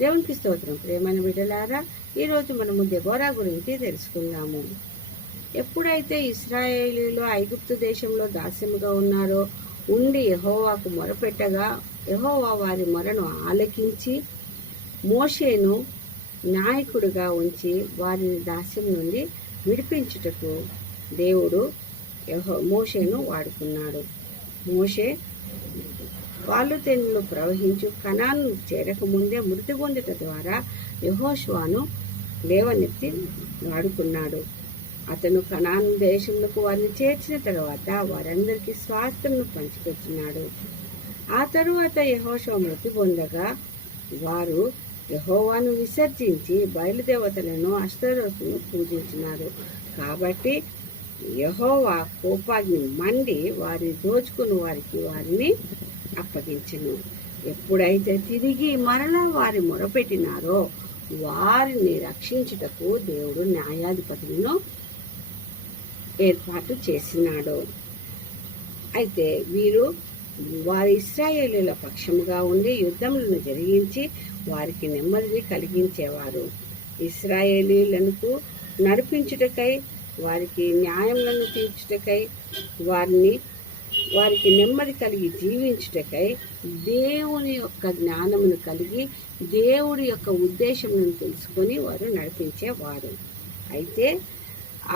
దేవునికి స్తోత్రం. ప్రియమైన బిడ్డలారా, ఈరోజు మనము దెబోరా గురించి తెలుసుకుందాము. ఎప్పుడైతే ఇశ్రాయేలీయులు ఐగుప్తు దేశంలో దాస్యముగా ఉన్నారో ఉండి యెహోవాకు మొరపెట్టగా యెహోవా వారి మొరను ఆలకించి మోషేను నాయకుడిగా ఉంచి వారిని దాస్యం నుండి విడిపించుటకు దేవుడు మోషేను వాడుకున్నాడు. మోషే పాలుతెన్నులు ప్రవహించు కనాను చేరకముందే మృతి పొందుట ద్వారా యెహోషువను లేవనెత్తి వాడుకున్నాడు. అతను కనాను దేశంలోకి వారిని చేర్చిన తర్వాత వారందరికీ స్వాస్థ్యంను పంచిపెట్టినాడు. ఆ తరువాత యెహోషువ మృతి పొందగా వారు యెహోవాను విసర్జించి బయలుదేవతలను అష్టరోతును పూజించినారు. కాబట్టి యెహోవా కోపాగ్ని మండి వారిని దోచుకుని వారిని అప్పగించెను. ఎప్పుడైతే తిరిగి మరలా వారి మొరపెట్టినారో వారిని రక్షించుటకు దేవుడు న్యాయాధిపతులను ఏర్పాటు చేసినాడు. అయితే వీరు వారి ఇశ్రాయేలీయుల పక్షముగా ఉండి యుద్ధములను జరిగించి వారికి నెమ్మదిని కలిగించేవారు. ఇశ్రాయేలీయులకు నడిపించుటకై వారికి న్యాయములను తీర్చుటకై వారికి నెమ్మది కలిగి జీవించుటకై దేవుని యొక్క జ్ఞానమును కలిగి దేవుడి యొక్క ఉద్దేశమును తెలుసుకొని వారు నడిపించేవారు. అయితే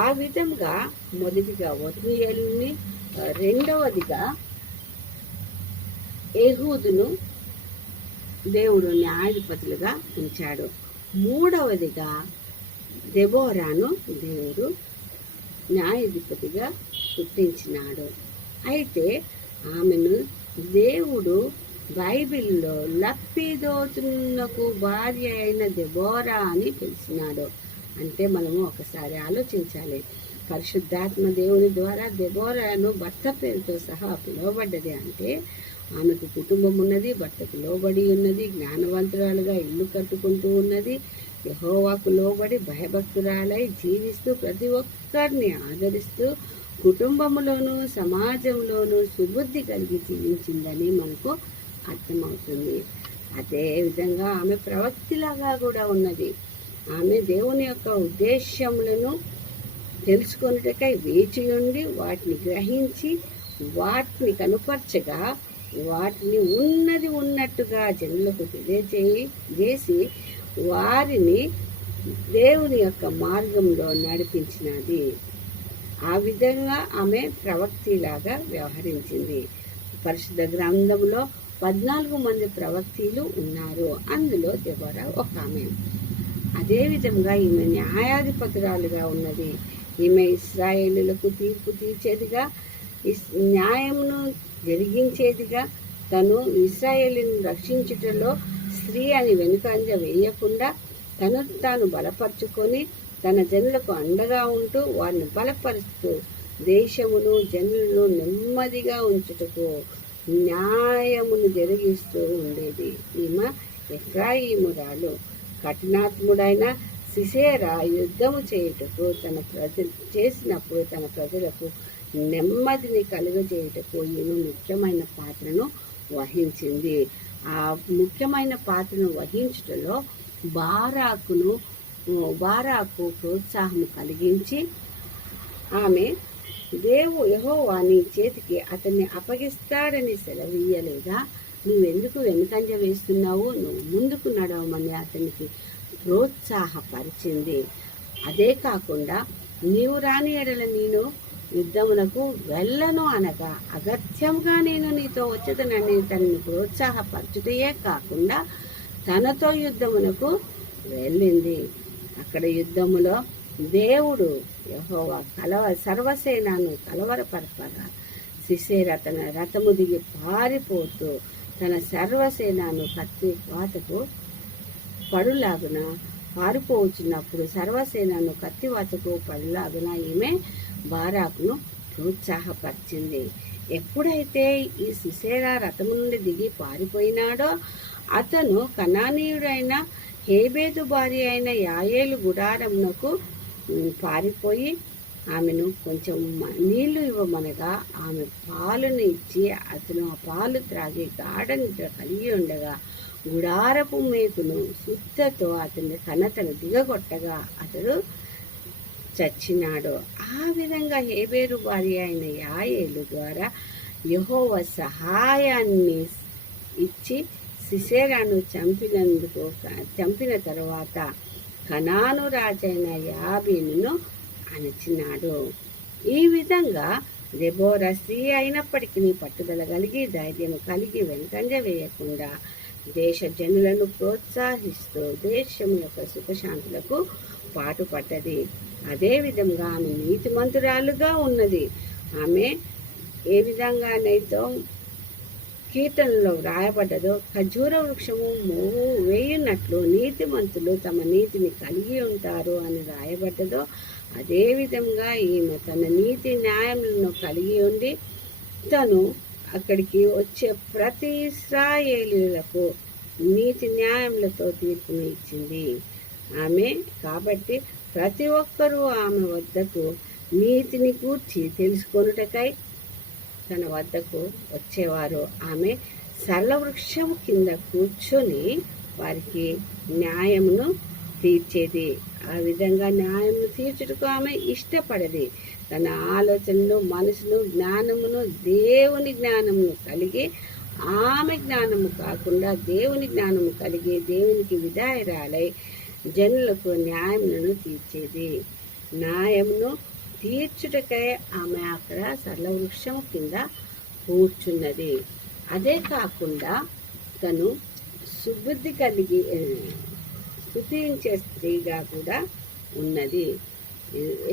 ఆ విధంగా మొదటిగా ఒత్నీయేలుని, రెండవదిగా ఏహూదును దేవుడు న్యాయాధిపతులుగా ఉంచాడు. మూడవదిగా దెబోరాను దేవుడు న్యాయాధిపతిగా పుట్టించినాడు. అయితే ఆమెను దేవుడు బైబిల్లో లప్పిదోతునకు భార్య అయిన దెబోరా అని పిలిచినాడు. అంటే మనము ఒకసారి ఆలోచించాలి. పరిశుద్ధాత్మ దేవుని ద్వారా దెబోరాను భర్త పేరుతో సహా పిలువబడ్డది. అంటే ఆమెకు కుటుంబం ఉన్నది, భర్తకు లోబడి ఉన్నది, జ్ఞానవంతురాలుగా ఇల్లు కట్టుకుంటూ ఉన్నది, యెహోవాకు లోబడి భయభక్తురాలై జీవిస్తూ ప్రతి ఒక్కరిని ఆదరిస్తూ కుటుంబంలోనూ సమాజంలోనూ సుబుద్ధి కలిగి జీవించిందని మనకు అర్థమవుతుంది. అదేవిధంగా ఆమె ప్రవక్తిలాగా కూడా ఉన్నది. ఆమె దేవుని యొక్క ఉద్దేశ్యములను తెలుసుకొనుటకై వేచి ఉండి వాటిని గ్రహించి వాటిని కనుపరచగా వాటిని ఉన్నది ఉన్నట్టుగా జనులకు తెలియజేసి వారిని దేవుని యొక్క మార్గంలో నడిపించినది. ఆ విధంగా ఆమె ప్రవక్తిలాగా వ్యవహరించింది. పరిశుద్ధ గ్రంథంలో 14 మంది ప్రవక్తలు ఉన్నారు. అందులో దెబోరా ఒక ఆమె. అదేవిధంగా ఈమె న్యాయాధిపతురాలుగా ఉన్నది. ఈమె ఇశ్రాయేలులకు తీర్పు తీర్చేదిగా, న్యాయమును జరిగించేదిగా, తను ఇశ్రాయేలును రక్షించుటలో స్త్రీ అని వెనుకంజ వేయకుండా తనను తాను బలపరుచుకొని తన జనులకు అండగా ఉంటూ వారిని బలపరుస్తూ దేశమును జనులను నెమ్మదిగా ఉంచుటకు న్యాయమును జరిగిస్తూ ఉండేది. ఈమె ఎఫ్రాయిమురాలు. కఠినాత్ముడైన సిసేరా యుద్ధము చేయుటకు చేసినప్పుడు తన ప్రజలకు నెమ్మదిని కలుగజేయుటకు ఈమె ముఖ్యమైన పాత్రను వహించింది. ఆ ముఖ్యమైన పాత్రను వహించుటలో బారాకు ప్రోత్సాహం కలిగించి ఆమె యెహోవా నీ చేతికి అతన్ని అప్పగిస్తాడని సెలవీయలేదా? నువ్వెందుకు వెనుకంజ వేస్తున్నావు? నువ్వు ముందుకు నడవమని అతనికి ప్రోత్సాహపరిచింది. అదే కాకుండా నీవు రాని ఎడల నేను యుద్ధమునకు వెళ్ళను అనగా అగత్యంగా నేను నీతో వచ్చేదనని తనని ప్రోత్సాహపరచుటయే కాకుండా తనతో యుద్ధమునకు వెళ్ళింది. అక్కడ యుద్ధములో దేవుడు యెహోవా సర్వసేనను కలవరపరపగా సిసేరా తన రథము దిగి పారిపోతూ తన సర్వసేనను కత్తి వాతకు పడులాగున పారిపోవచ్చున్నప్పుడు సర్వసేనను కత్తివాతకు పడులాగున ఈమె బారాకును ప్రోత్సాహపరిచింది. ఎప్పుడైతే ఈ సిసేరా రథము నుండి దిగి పారిపోయినాడో అతను కనానీయుడైన హేబేదు భార్య అయిన యాయేలు గుడారమునకు పారిపోయి ఆమెను కొంచెం నీళ్లు ఇవ్వమనగా ఆమె పాలును ఇచ్చి అతను ఆ పాలు త్రాగి గాఢ నిద్ర కలిగి ఉండగా గుడారపు మేకును సుత్తతో అతని ఘనతను దిగగొట్టగా అతడు చచ్చినాడు. ఆ విధంగా హేబేరు భార్య అయిన యాయేలు ద్వారా యెహోవా సహాయాన్ని ఇచ్చి సిసెరాను చంపిన తరువాత కనాను రాజైన యాబీనును అణచినాడు. ఈ విధంగా దెబోరా స్త్రీ అయినప్పటికీ పట్టుదల కలిగి ధైర్యం కలిగి వెనుకంజ వేయకుండా దేశ జనులను ప్రోత్సహిస్తూ దేశం యొక్క సుఖశాంతులకు పాటుపడ్డది. అదేవిధంగా ఆమె నీతిమంతురాలుగా ఉన్నది. ఆమె ఏ విధంగానైతే కీర్తనలో వ్రాయబడ్డదో, ఖర్జూర వృక్షము మోవు వేయున్నట్లు నీతిమంతులు తమ నీతిని కలిగి ఉంటారు అని రాయబడ్డదో, అదేవిధంగా ఈమె తన నీతి న్యాయములను కలిగి ఉండి తను అక్కడికి వచ్చే ప్రతి ఇశ్రాయేలీయులకు నీతి న్యాయములతో తీర్పును ఇచ్చింది ఆమె. కాబట్టి ప్రతి ఒక్కరూ ఆమె వద్దకు నీతిని కూర్చి తెలుసుకొనుటకై తన వద్దకు వచ్చేవారు. ఆమె సరళ వృక్షము కింద కూర్చొని వారికి న్యాయమును తీర్చేది. ఆ విధంగా న్యాయమును తీర్చుటకు ఆమె ఇష్టపడది. తన ఆలోచనలు, మనసును, జ్ఞానమును దేవుని జ్ఞానమును కలిగి, ఆమె జ్ఞానము కాకుండా దేవుని జ్ఞానము కలిగి దేవునికి విధేయురాలై జనులకు న్యాయములను తీర్చేది. న్యాయమును తీర్చుటకై ఆమె అక్కడ సరళ వృక్షం కింద కూర్చున్నది. అదే కాకుండా తను సుబుద్ధి కలిగి స్తుతించే స్త్రీగా కూడా ఉన్నది.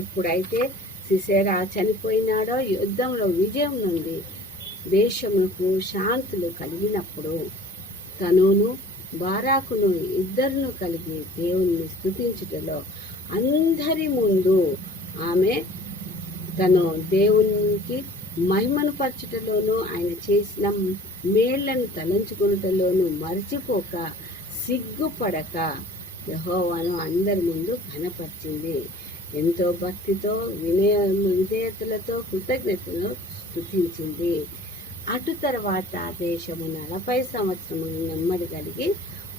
ఎప్పుడైతే సిసెరా చనిపోయినాడో, యుద్ధంలో విజయం నుండి దేశమునకు శాంతులు కలిగినప్పుడు తనును బారాకును ఇద్దరును కలిగి దేవుణ్ణి స్తుతించుటలో అందరి ముందు ఆమె తను దేవునికి మహిమను పరచుటలోను ఆయన చేసిన మేళ్లను తలంచుకున్నటలోను మర్చిపోక సిగ్గుపడక యెహోవాను అందరి ముందు కనపరిచింది. ఎంతో భక్తితో విధేయతలతో కృతజ్ఞతను స్తుతించింది. అటు తర్వాత దేశము 40 సంవత్సరములు నెమ్మది కలిగి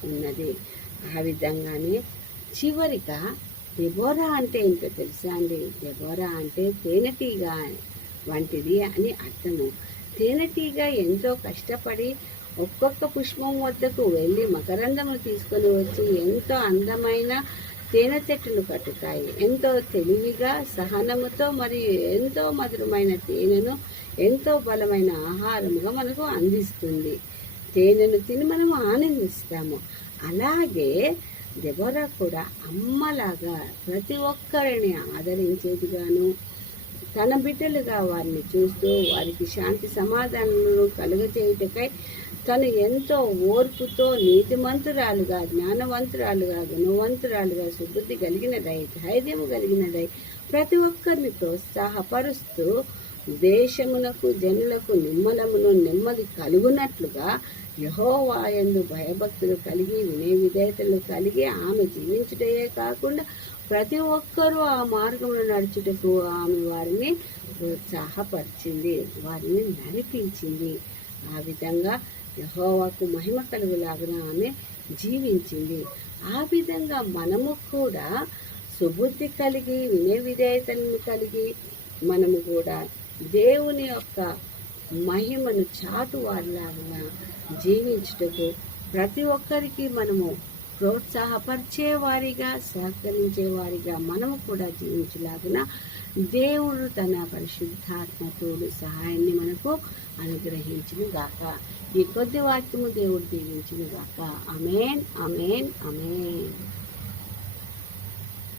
ఉన్నది. ఆ విధంగానే చివరిగా దెబోరా అంటే ఏంటో తెలుసా అండి? దెబోరా అంటే తేనెటీగ వంటిది అని అర్థము. తేనెటీగ ఎంతో కష్టపడి ఒక్కొక్క పుష్పం వద్దకు వెళ్ళి మకరందమును తీసుకొని వచ్చి ఎంతో అందమైన తేనె చెట్టును కట్టుతాయి. ఎంతో తెలివిగా, సహనముతో మరియు ఎంతో మధురమైన తేనెను ఎంతో బలమైన ఆహారముగా మనకు అందిస్తుంది. తేనెను తిని మనము ఆనందిస్తాము. అలాగే దెబోరా కూడా అమ్మలాగా ప్రతి ఒక్కరిని ఆదరించేదిగాను, తన బిడ్డలుగా వారిని చూస్తూ వారికి శాంతి సమాధానాలను కలుగచేయుటకై తను ఎంతో ఓర్పుతో నీతిమంతురాలుగా, జ్ఞానవంతురాలుగా, గుణవంతురాలుగా, సుబుద్ధి కలిగినదై, ధైర్యము కలిగినదై ప్రతి ఒక్కరిని ప్రోత్సాహపరుస్తూ దేశమునకు జనులకు నిమ్మలమును నెమ్మది కలుగునట్లుగా యెహోవా యందు భయభక్తులు కలిగి విధేయతలు కలిగి ఆమె జీవించుటయే కాకుండా ప్రతి ఒక్కరూ ఆ మార్గంలో నడుచుటకు ఆమె వారిని ప్రోత్సాహపరిచింది, వారిని నడిపించింది. ఆ విధంగా యెహోవాకు మహిమ కలుగులాగున ఆమె జీవించింది. ఆ విధంగా మనము కూడా సుబుద్ధి కలిగి విధేయతలను కలిగి మనము కూడా దేవుని యొక్క మహిమను చాటు వారిలాగా జీవించుటకు ప్రతి ఒక్కరికి మనము ప్రోత్సాహపరిచేవారిగా, సహకరించేవారిగా మనము కూడా జీవించలాగున దేవుడు తన పరిశుద్ధాత్మతోడు సహాయాన్ని మనకు అనుగ్రహించును గాక. ఈ కొద్ది వాక్యము దేవుడు దీవించును గాక. ఆమేన్, ఆమేన్, ఆమేన్.